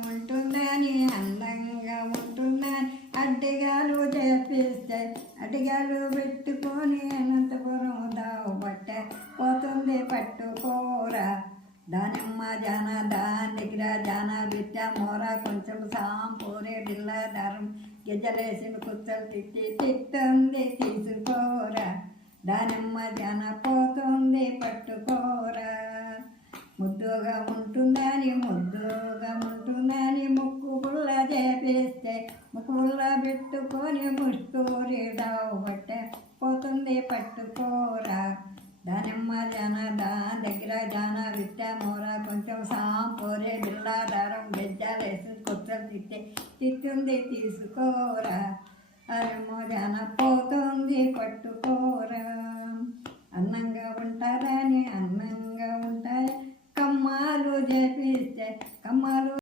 ఉంటుందని అందంగా ఉంటుందని అడ్డిగాలు చేపిస్తే అడ్డిగాలు పెట్టుకొని అనంతపురం దావు పట్ట పోతుంది పట్టుకోరా దానిమ్మ జాన దాని దగ్గర జాన బిట్ట మోర కొంచెం సాంపూరే బిల్ల దారం గిజ్జలేసిన కుత్తలు తిట్టుంది తీసుకోరా దానిమ్మ జాన పోతుంది పట్టుకోరా ముద్దుగా ఉంటుందని ముక్కు పుల్ల చేపిస్తే ముక్కు పుల్ల పెట్టుకొని ముస్తూరి దావు పట్టే పోతుంది పట్టుకోరా దానిమ్మ జాన దాని దగ్గర జాన విట్ట మోర కొంచెం సాంపూరే బిల్లా దారం గెజ్జాలేసి కొత్తలు తిట్టుంది తీసుకోరా దానిమ్మ జాన పోతుంది పట్టుకోరా అందంగా ఉంటారని అందంగా ఉంటారు కమ్మాలు చేపిస్తే కమ్మాలు